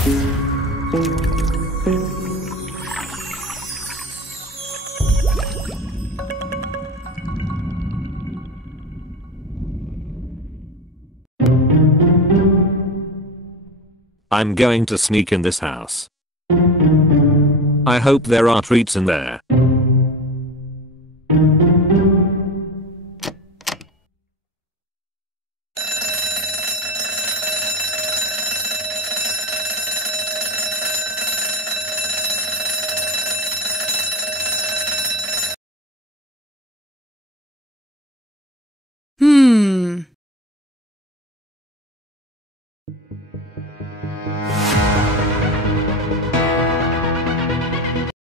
I'm going to sneak in this house. I hope there are treats in there.